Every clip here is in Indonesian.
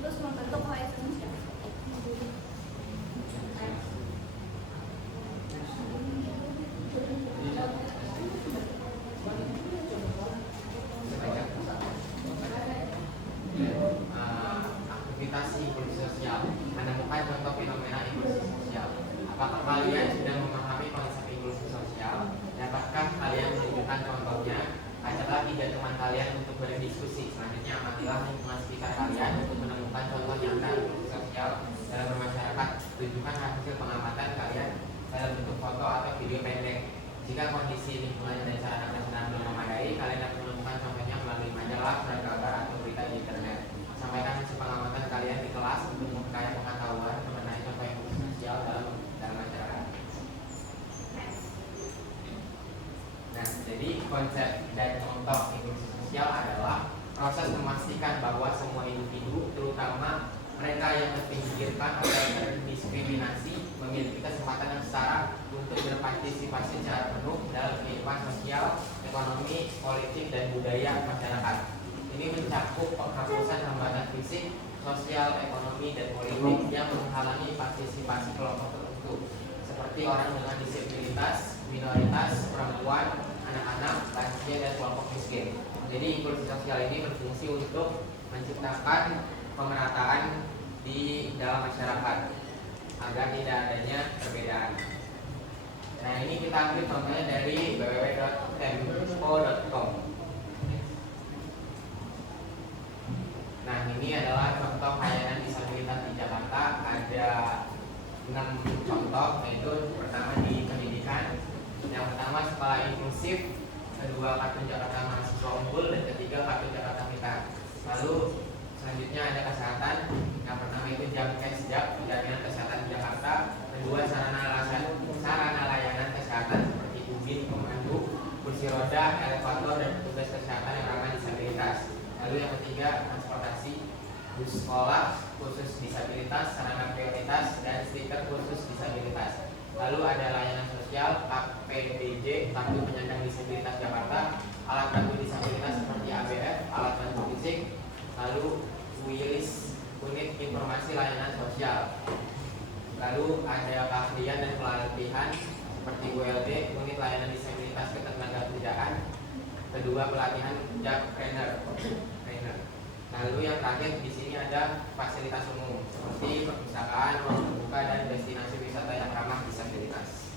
sekaligus membentuk kohesi sosial. Aktivitas inklusi sosial, menemukan contoh fenomena inklusi sosial. Apakah kalian sudah memahami konsep inklusi sosial? Dapatkah kalian menunjukkan contohnya? Ajaklah 3 teman kalian untuk berdiskusi. Selanjutnya amatilah lingkungan sekitar kalian untuk menemukan contoh nyata inklusi sosial dalam bermasyarakat. Tunjukkan hasil pengamatan kalian dalam bentuk foto atau video pendek. Jika kondisi lingkungan dan sarana prasarana belum memadai, kalian dapat menemukan contohnya melalui majalah, surat kabar, atau berita di internet. Sampaikan hasil pengamatan kalian di kelas untuk memperkaya pengetahuan mengenai contoh inklusi sosial dalam masyarakat. Nah, jadi konsep dan contoh inklusi sosial adalah proses memastikan bahwa semua individu, terutama mereka yang terpinggirkan atau terdiskriminasi, memiliki kesempatan yang setara untuk berpartisipasi secara penuh dalam kehidupan sosial, ekonomi, politik, dan budaya masyarakat. Ini mencakup penghapusan hambatan fisik, sosial, ekonomi, dan politik yang menghalangi partisipasi kelompok tertentu, seperti orang dengan disabilitas, minoritas, perempuan, anak-anak, lansia, dan kelompok miskin. Jadi inklusi sosial ini berfungsi untuk menciptakan pemerataan di dalam masyarakat agar tidak adanya perbedaan. Nah, ini kita ambil contohnya dari www.tempo.com. Nah, ini adalah contoh layanan disabilitas di Jakarta. Ada 6 contoh, yaitu pertama di pendidikan. Yang pertama sekolah inklusif, kedua kartu Jakarta Mahasiswa Unggul, dan ketiga kartu Jakarta Pintar. Lalu selanjutnya ada kesehatan. Yang pertama itu Jamkesjak, jaminan kesehatan di Jakarta. Kedua sarana layanan kesehatan seperti ubin, pemandu, kursi roda, elevator, dan petugas kesehatan yang ramah disabilitas. Lalu yang ketiga transportasi, bus sekolah khusus disabilitas, sarana prioritas, dan stiker khusus disabilitas. Lalu ada layanan sosial KPDJ, kartu penyandang disabilitas Jakarta, alat bantu disabilitas seperti ABF, alat bantu fisik. Lalu WILIS, unit informasi layanan sosial. Lalu ada keahlian dan pelatihan seperti WLD, unit layanan disabilitas ketenagakerjaan. Kedua pelatihan job trainer. Lalu yang terakhir di sini ada fasilitas umum seperti perpustakaan, ruang terbuka, dan destinasi wisata yang ramah disabilitas.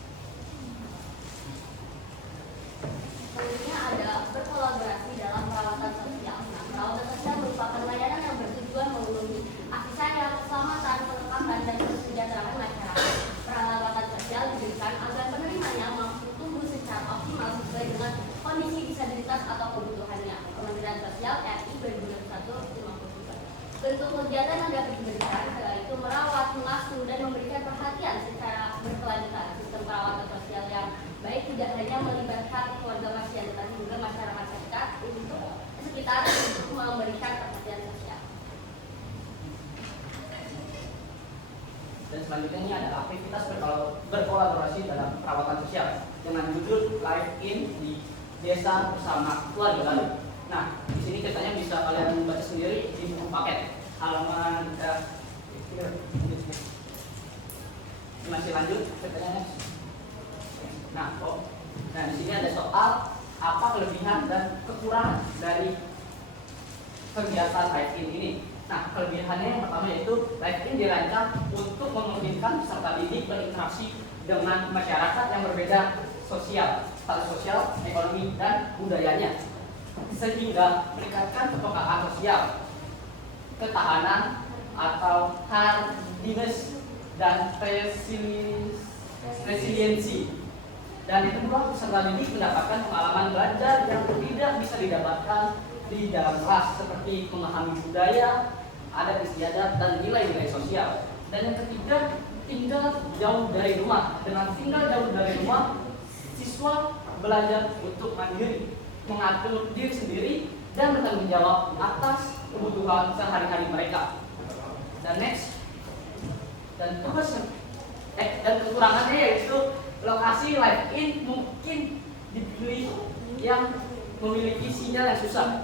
Selanjutnya ada berkolaborasi dalam perawatan sosial. Nah, perawatan sosial merupakan layanan yang bertujuan memenuhi kasih sayang, keselamatan, kelengkapan, dan kesejahteraan masyarakat. Perawatan sosial diberikan agar penerimanya mampu tumbuh secara optimal sesuai dengan kondisi disabilitas atau kebutuhannya. Kementerian Sosial RI 2021-52. Bentuk kegiatan yang dapat diberikan yaitu merawat, mengasuh, dan memberikan perhatian secara berkelanjutan. Sistem perawatan sosial yang baik tidak hanya melibatkan keluarga pasien, tetapi juga masyarakat sekitar untuk memberikan perhatian sosial. Dan selanjutnya ini adalah aktivitas berkolaborasi dalam perawatan sosial dengan judul Live In di Desa Bersama Keluarga. Nah, di sini ceritanya bisa kalian baca sendiri di buku paket halaman masih lanjut ceritanya. Nah, di sini ada soal apa kelebihan dan kekurangan dari kegiatan Live In ini. Nah, kelebihannya yang pertama yaitu Live In dirancang untuk memungkinkan peserta didik berinteraksi dengan masyarakat yang berbeda status sosial, ekonomi, dan budayanya, sehingga meningkatkan kepekaan sosial, ketahanan atau hardiness, dan resiliensi. Dan itu pula peserta didik mendapatkan pengalaman belajar yang tidak bisa didapatkan di dalam kelas, seperti memahami budaya, adat istiadat, dan nilai-nilai sosial. Dan yang ketiga, tinggal jauh dari rumah. Dengan tinggal jauh dari rumah, siswa belajar untuk mandiri, mengatur diri sendiri, dan bertanggung jawab atas kebutuhan sehari-hari mereka. Dan next, dan kekurangannya yaitu lokasi Live In mungkin dipilih yang memiliki sinyal yang susah,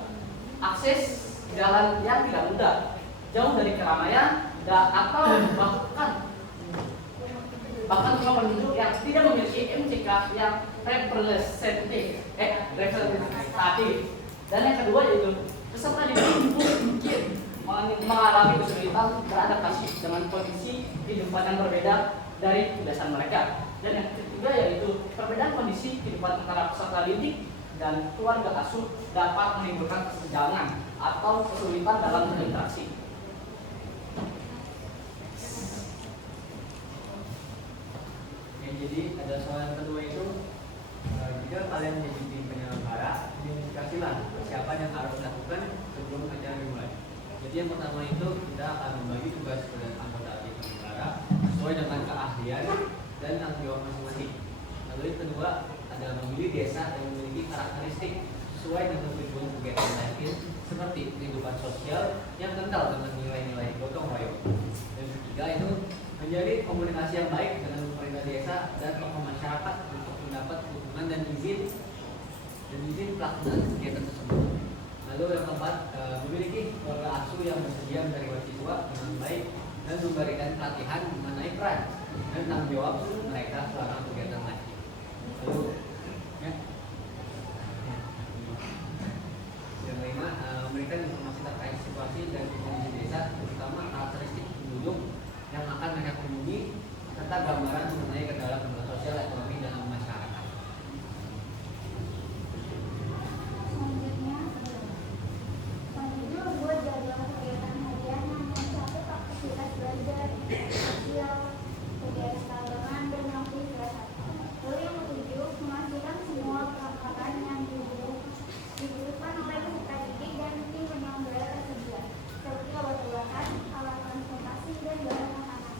akses jalan yang tidak mudah, jauh dari keramaian, atau bahkan rumah penduduk yang tidak memiliki MCK yang representatif. Dan yang kedua yaitu peserta didik mungkin mengalami kesulitan beradaptasi dengan kondisi kehidupan yang berbeda dari kebiasaan mereka. Dan yang ketiga yaitu perbedaan kondisi kehidupan antara peserta didik dan keluarga asuh dapat menimbulkan kesenjangan atau kesulitan dalam berinteraksi. Jadi ada soal yang kedua itu, jika kalian menjadi tim penyelenggara, identifikasilah persiapan yang harus dilakukan sebelum acara dimulai. Jadi yang pertama itu kita akan membagi tugas kepada anggota tim penyelenggara sesuai dengan keahlian dan tanggung jawab masing-masing. Lalu yang kedua adalah memilih desa yang memiliki karakteristik sesuai dengan tujuan kegiatan lain seperti kehidupan sosial yang kental dengan nilai-nilai gotong royong. Dan ketiga itu menjadi komunikasi yang baik dengan pemerintah desa dan tokoh masyarakat untuk mendapat dukungan dan izin pelaksanaan kegiatan tersebut. Lalu yang keempat, memiliki keluarga asuh yang bersedia menerima siswa dengan baik dan memberikan pelatihan mengenai peran dan tanggung jawab mereka selama kegiatan lain. Lalu yang kelima, memberikan informasi terkait situasi dan kondisi desa, terutama karakteristik penduduk yang akan mereka kunjungi serta gambaran mengenai kendala sosial ekonomi dalam masyarakat. Selanjutnya buat jadwal kegiatan harian yang mencakup aktivitas belajar, sosial, kegiatan keagamaan dan aktivitas. Lalu yang ketujuh, memastikan semua perlengkapan yang dibutuhkan oleh peserta didik dan tim penyelenggara tersedia, seperti obat-obatan, alat transportasi dan bahan makanan.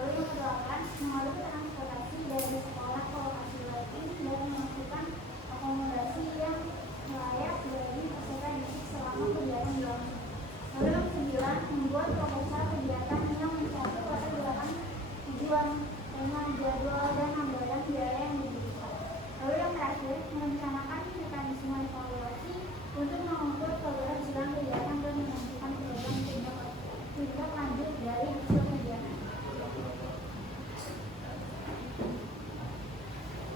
Lalu yang kedelapan, mengatur transportasi dari sekolah ke lokasi lain dan melakukan akomodasi yang layak bagi peserta didik selama kegiatan berlangsung. Lalu yang kesembilan, membuat proposal kegiatan yang mencakup latar belakang tujuan, tema, jadwal, dan anggaran biaya yang dibutuhkan. Lalu yang terakhir, merencanakan mekanisme evaluasi untuk mengukur keberhasilan kegiatan dan menentukan program tindak lanjut dari hasil kegiatan.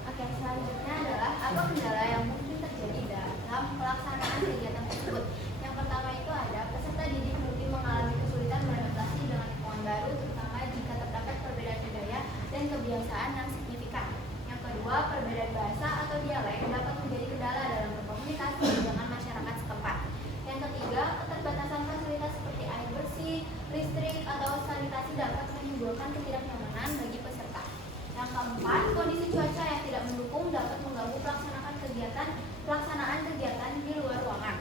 Oke, selanjutnya adalah apa kendala yang mungkin terjadi dalam pelaksanaan kegiatan tersebut. Yang pertama itu ada peserta didik mungkin mengalami kesulitan beradaptasi dengan lingkungan baru, terutama jika terdapat perbedaan budaya dan kebiasaan yang signifikan. Yang kedua, perbedaan bahasa atau dialek dapat menjadi kendala dalam berkomunikasi dengan masyarakat setempat. Yang ketiga, keterbatasan fasilitas seperti air bersih, listrik, atau sanitasi dapat menimbulkan ketidaknyamanan bagi peserta. Yang keempat, kondisi cuaca yang tidak mendukung dapat mengganggu pelaksanaan kegiatan di luar ruangan.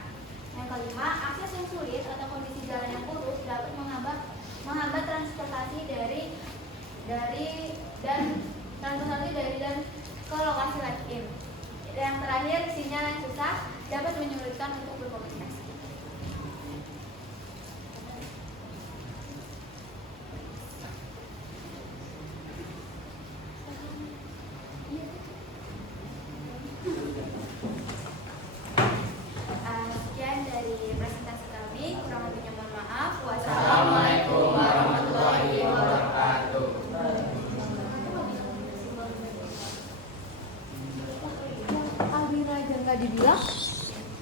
Yang kelima, akses yang sulit atau kondisi jalan yang buruk dapat menghambat transportasi dari dan ke lokasi lain. Yang terakhir, sinyal yang susah dapat menyulitkan untuk berkomunikasi. Sekian dari presentasi kami, kurang lebihnya mohon maaf. Assalamualaikum warahmatullahi wabarakatuh. Almira aja nggak dibilang